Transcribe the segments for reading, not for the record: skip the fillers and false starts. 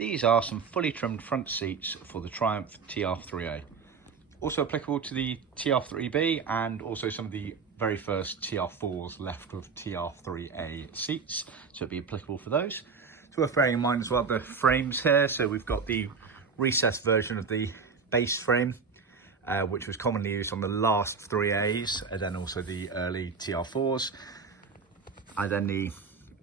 These are some fully trimmed front seats for the Triumph TR3A. Also applicable to the TR3B and also some of the very first TR4s left with TR3A seats, so it'd be applicable for those. It's worth bearing in mind as well the frames here. So we've got the recessed version of the base frame, which was commonly used on the last 3As, and then also the early TR4s, and then the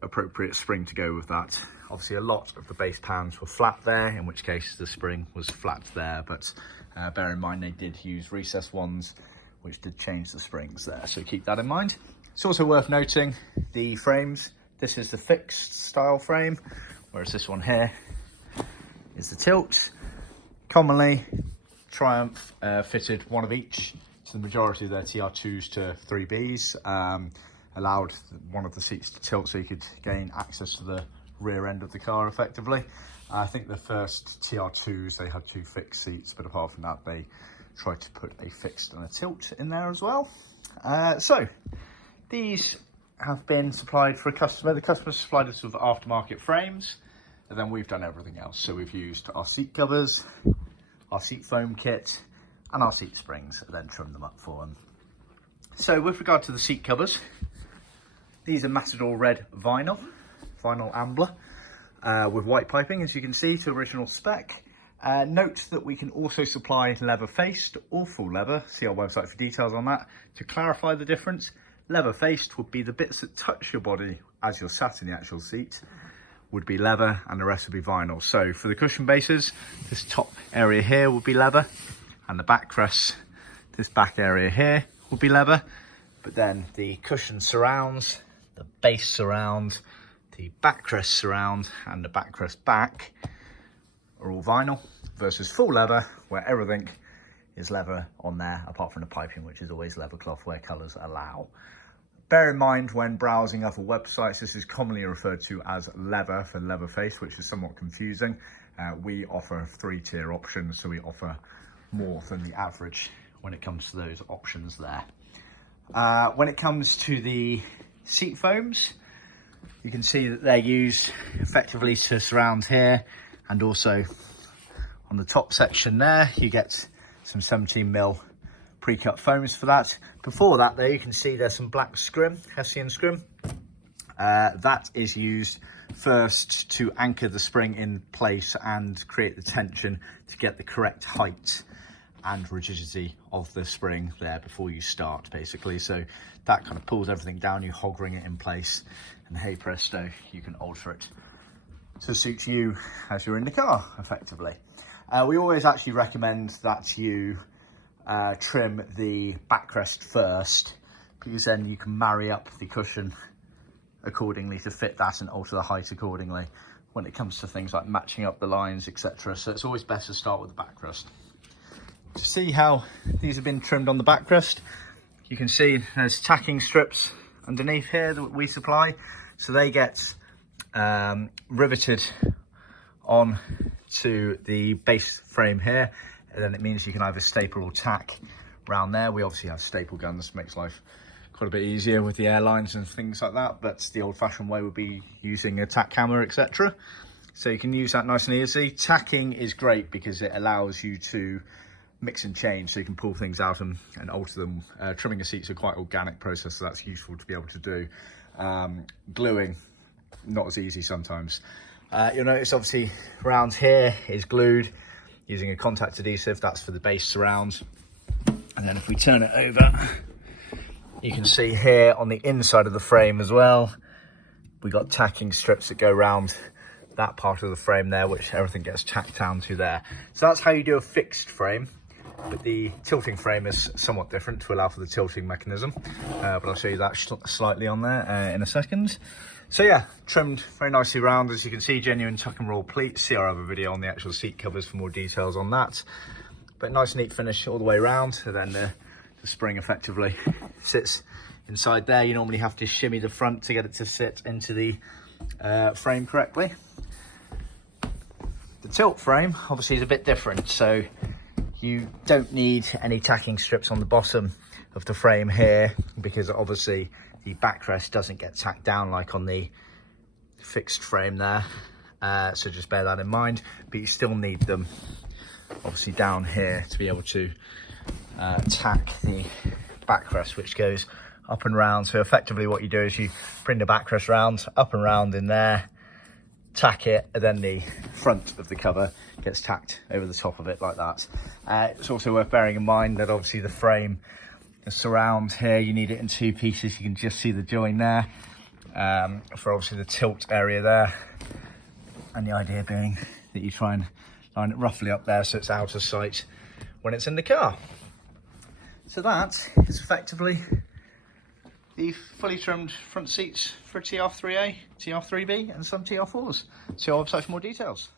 appropriate spring to go with that. Obviously a lot of the base pans were flat there, in which case the spring was flat there, but bear in mind they did use recessed ones, which did change the springs there, so keep that in mind. It's also worth noting the frames. This is the fixed style frame, whereas this one here is the tilt. Commonly Triumph fitted one of each to the majority of their TR2s to 3Bs, allowed one of the seats to tilt so you could gain access to the rear end of the car effectively. I think the first TR2s, they had 2 fixed seats, but apart from that, they tried to put a fixed and a tilt in there as well. So these have been supplied for a customer. The customer supplied us with aftermarket frames, and then we've done everything else. So we've used our seat covers, our seat foam kit, and our seat springs, and then trimmed them up for them. So with regard to the seat covers, these are Matador red vinyl ambler with white piping, as you can see, to original spec. Note that we can also supply leather faced or full leather. See our website for details on that. To clarify the difference, leather faced would be the bits that touch your body as you're sat in the actual seat would be leather, and the rest would be vinyl. So for the cushion bases, this top area here would be leather, and the backrest, this back area here, would be leather. But then the cushion surrounds, the base surround, the backrest surround, and the backrest back are all vinyl, versus full leather, where everything is leather on there, apart from the piping, which is always Leathercloth where colours allow. Bear in mind when browsing other websites, this is commonly referred to as leather for leather face, which is somewhat confusing. We offer a 3-tier option, so we offer more than the average when it comes to those options there. When it comes to the seat foams, you can see that they're used effectively to surround here, and also on the top section there you get some 17mm pre-cut foams for that. Before that though, you can see there's some black scrim, Hessian scrim. That is used first to anchor the spring in place and create the tension to get the correct height and rigidity of the spring there before you start, basically. So that kind of pulls everything down, you hog ring it in place, and hey presto, you can alter it to suit you as you're in the car effectively. We always actually recommend that you trim the backrest first, because then you can marry up the cushion accordingly to fit that and alter the height accordingly when it comes to things like matching up the lines, etc. So it's always best to start with the backrest. To see how these have been trimmed on the backrest, you can see there's tacking strips underneath here that we supply, so they get riveted on to the base frame here, and then it means you can either staple or tack around there. We obviously have staple guns, makes life quite a bit easier with the airlines and things like that, but the old-fashioned way would be using a tack hammer, etc. So you can use that nice and easy. Tacking is great because it allows you to mix and change, so you can pull things out and alter them. Trimming a seat's a quite organic process, so that's useful to be able to do. Gluing, not as easy sometimes. You'll notice obviously around here is glued using a contact adhesive. That's for the base surround. And then if we turn it over, you can see here on the inside of the frame as well, we got tacking strips that go around that part of the frame there, which everything gets tacked down to there. So that's how you do a fixed frame. But the tilting frame is somewhat different to allow for the tilting mechanism, but I'll show you that slightly on there in a second. So yeah, trimmed very nicely round, as you can see, genuine tuck and roll pleats. See our other video on the actual seat covers for more details on that. But nice neat finish all the way around, and then the spring effectively sits inside there. You normally have to shimmy the front to get it to sit into the frame correctly. The tilt frame obviously is a bit different, so you don't need any tacking strips on the bottom of the frame here, because obviously the backrest doesn't get tacked down like on the fixed frame there. so just bear that in mind, but you still need them obviously down here to be able to tack the backrest, which goes up and round. So effectively what you do is you bring the backrest round, up and round in there, tack it, and then the front of the cover gets tacked over the top of it like that. It's also worth bearing in mind that obviously the frame, the surround here, you need it in 2 pieces. You can just see the join there for obviously the tilt area there, and the idea being that you try and line it roughly up there so it's out of sight when it's in the car. So that is effectively the fully trimmed front seats for TR3A, TR3B and some TR4s. See our website for more details.